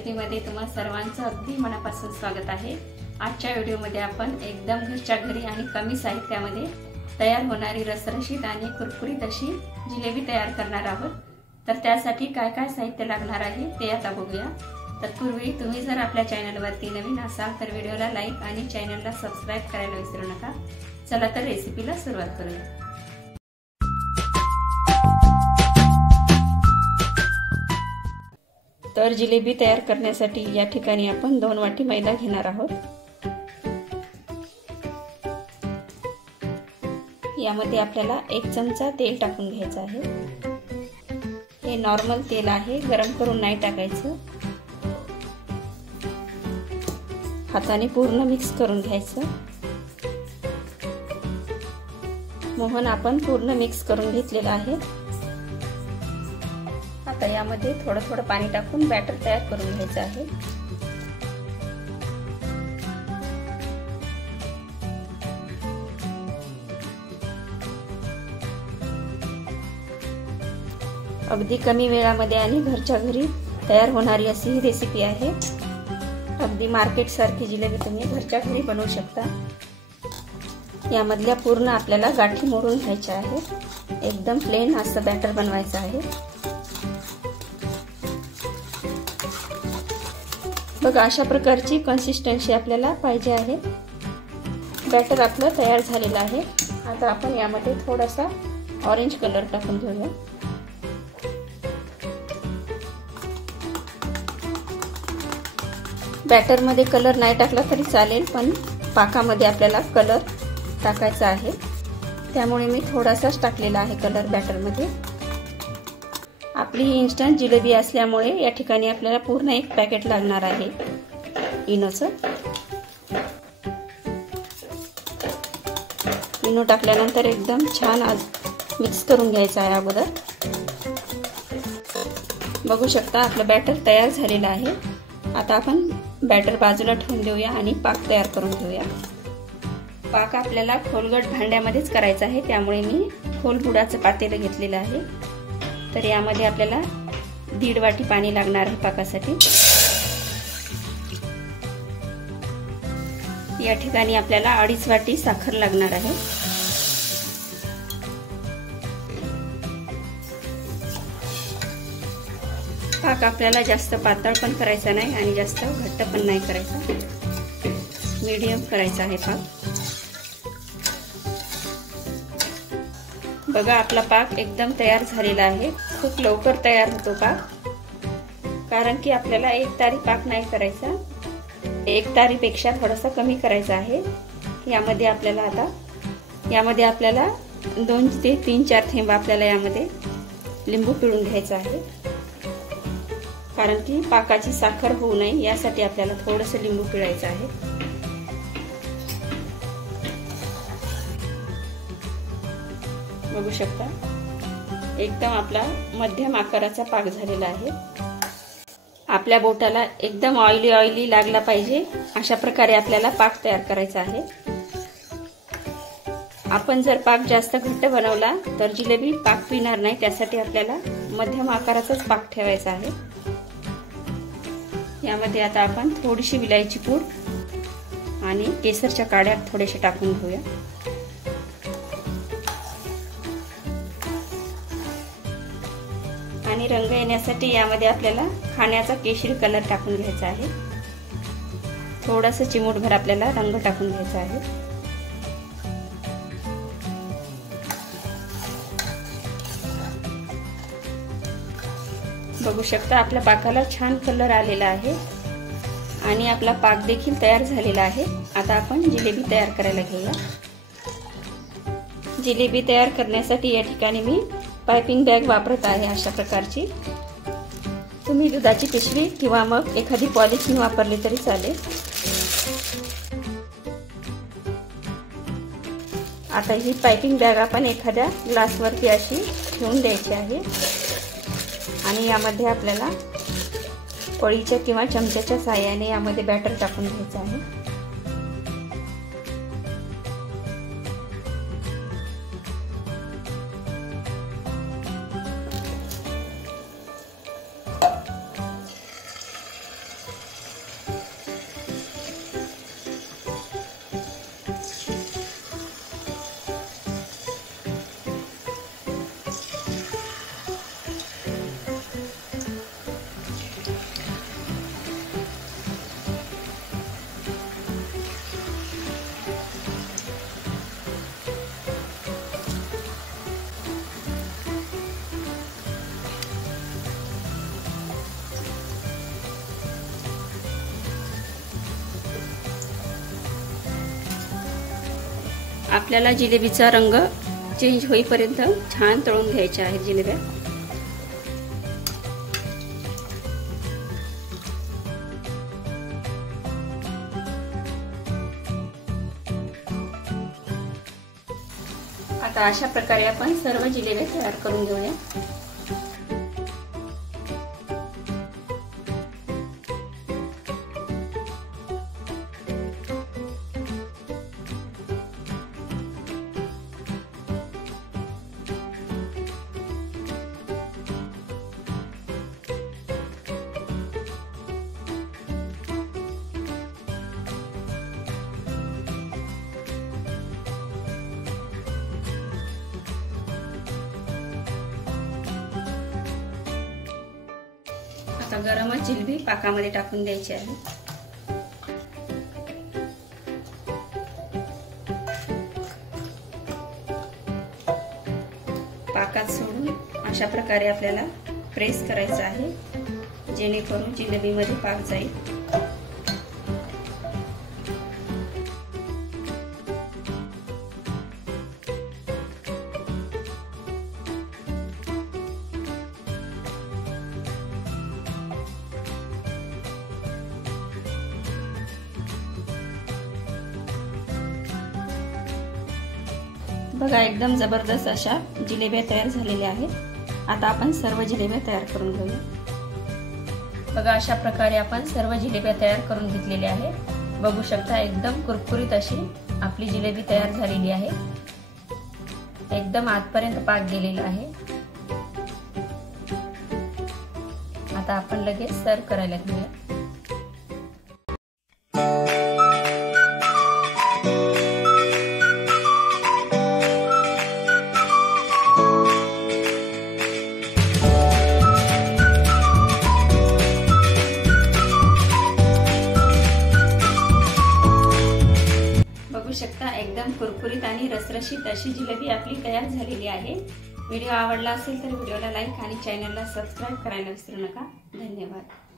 रेसिपीमध्ये तुम्हा सर्वांचं अगदी मनापासून स्वागत आहे। आजच्या व्हिडिओमध्ये आपण एकदम घरच्या घरी आणि कमी साहित्यामध्ये तयार होणारी रसरशीत आणि कुरकुरीत अशी जिलेबी तयार करणार आहोत। तर त्यासाठी काय काय साहित्य लागणार आहे ते आता बघूया। तत्पूर्वी तुम्ही जर आपल्या चॅनलवरती नवीन असाल तर व्हिडिओला लाईक आणि चॅनलला सबस्क्राइब करायला विसरू नका। चला तर रेसिपीला सुरुवात करूया। तर जिलेबी तयार करण्यासाठी या ठिकाणी आपण 2 वाटी मैदा घेणार आहोत। यामध्ये आपल्याला 1 चमचा तेल टाकून घ्यायचं आहे। हे नॉर्मल तेल आहे, गरम करून नाही टाकायचं। हाताने पूर्ण मिक्स करून घ्यायचं। मोहन आपण पूर्ण मिक्स करून घेतलेला आहे। आता यामध्ये थोडं थोडं पाणी टाकून बॅटर तयार करून घ्यायचं आहे। अगदी कमी वेळामध्ये आणि घरच्या घरी तयार होणारी अशी ही रेसिपी आहे। अगदी मार्केट सारखी जिलेबी तुम्ही घरच्या घरी बनवू शकता। यामधल्या पूर्ण आपल्याला गाठी मोडून घ्यायच्या आहेत। एकदम प्लेन असं बॅटर बनवायचं आहे। बघा अशा प्रकारची कन्सिस्टन्सी आपल्याला पाहिजे आहे। बॅटर आपलं तयार झालेलं आहे। आता आपण यामध्ये थोडासा ऑरेंज कलर टाकून घेऊया। बॅटर मध्ये कलर नाही टाकला तरी चालेल, पण पाकामध्ये आपल्याला कलर टाकायचा आहे, त्यामुळे मी थोडासाच टाकलेला आहे कलर बॅटर मध्ये। आपली इन्स्टंट जिलेबी असल्यामुळे या ठिकाणी आपल्याला पूर्ण 1 पॅकेट लागणार आहे इनोचं। इनो टाकल्यानंतर एकदम छान मिक्स करून घ्यायचं आहे अगोदर। बघू शकता आपलं बॅटर तयार झालेलं आहे। आता आपण बॅटर बाजूला ठेवून देऊया आणि पाक तयार करून घेऊया। पाक आपल्याला खोलगट भांड्यामध्येच करायचा आहे, त्यामुळे मी खोल बुडाचं पातेलं घेतलेलं आहे। तर यामध्ये आपल्याला 1.5 वाटी पाणी लागणार आहे पाकासाठी। या ठिकाणी आपल्याला 2.5 वाटी साखर लागणार आहे। पाक आपल्याला जास्त पातळ पण करायचा नाही आणि जास्त घट्ट पण नाही करायचा, मीडियम करायचा आहे पाक। बघा आपला पाक एकदम तयार झालेला आहे। खूप लवकर तयार होतो पाक, कारण की आपल्याला 1 तारी पाक नाही करायचा, 1 तारीपेक्षा थोडासा कमी करायचा आहे। यामध्ये आपल्याला 2 ते 3-4 थेंब आपल्याला यामध्ये लिंबू पिळून घ्यायचा आहे, कारण की पाकाची साखर होऊ नये यासाठी आपल्याला थोडंसं लिंबू पिळायचं आहे। बघू शकता एकदम आपला मध्यम आकाराचा पाक झालेला आहे। आपल्या बोटाला एकदम ऑइली लागला पाहिजे अशा प्रकारे आपल्याला पाक तयार करायचा आहे। आपण जर पाक जास्त घट्ट बनवला तर जिलेबी पाक पिणार नाही, त्यासाठी आपल्याला मध्यम आकाराचाच पाक ठेवायचा आहे। यामध्ये आता आपण थोडीशी विलायची पूड आणि केसरच्या काड्या थोडेसे टाकून घेऊया। आणि रंग येण्यासाठी यामध्ये आपल्याला खाण्याचा केशरी कलर टाकून घ्यायचा आहे। थोडासा चिमूटभर आपल्याला रंग टाकून घ्यायचा आहे। बघू शकता आपल्या पाकाला छान कलर आलेला आहे आणि आपला पाक देखील तयार झालेला आहे। आता आपण जिलेबी तयार करायला घेऊया। जिलेबी तयार करण्यासाठी या ठिकाणी मी पाइपिंग बॅग वापरत आहे अशा प्रकारची। तुम्ही दुधाची पिशवी किंवा मग एखादी पॉलिथिन वापरली तरी चालेल। आता ही पाइपिंग बॅग आपण एखाद्या ग्लासवरती अशी ठेवून द्यायची आहे आणि यामध्ये आपल्याला पळीच्या किंवा चमच्याच्या साहाय्याने यामध्ये बॅटर टाकून घ्यायचं आहे। आपल्याला जिलेबीचा रंग चेंज होईपर्यंत छान तळून घ्यायच्या आहेत जिलेब्या। आता अशा प्रकारे आपण सर्व जिलेबी तयार करून घेऊया। आता गरमच जिलेबी पाकामध्ये टाकून द्यायची आहे। पाकात सोडून अशा प्रकारे आपल्याला प्रेस करायचं आहे, जेणेकरून जिलेबीमध्ये पाक जाईल। बघा, एकदम जबरदस्त अशा जिलेब्या तयार झालेल्या आहेत। आता आपण सर्व जिलेब्या तयार करून घेऊया। बघा, अशा प्रकारे आपण सर्व जिलेब्या तयार करून घेतलेल्या आहेत। बघू शकता, एकदम कुरकुरीत अशी आपली जिलेबी तयार झालेली आहे। एकदम आतपर्यंत पाक गेलेला आहे। आता आपण लगेच सर्व करायला घेऊया। बघू शकता, एकदम कुरकुरीत आणि रसरशीत अशी जिलेबी आपली तयार झालेली आहे। व्हिडिओ आवडला असेल तर व्हिडिओला लाईक आणि चॅनलला सबस्क्राईब करायला विसरू नका। धन्यवाद।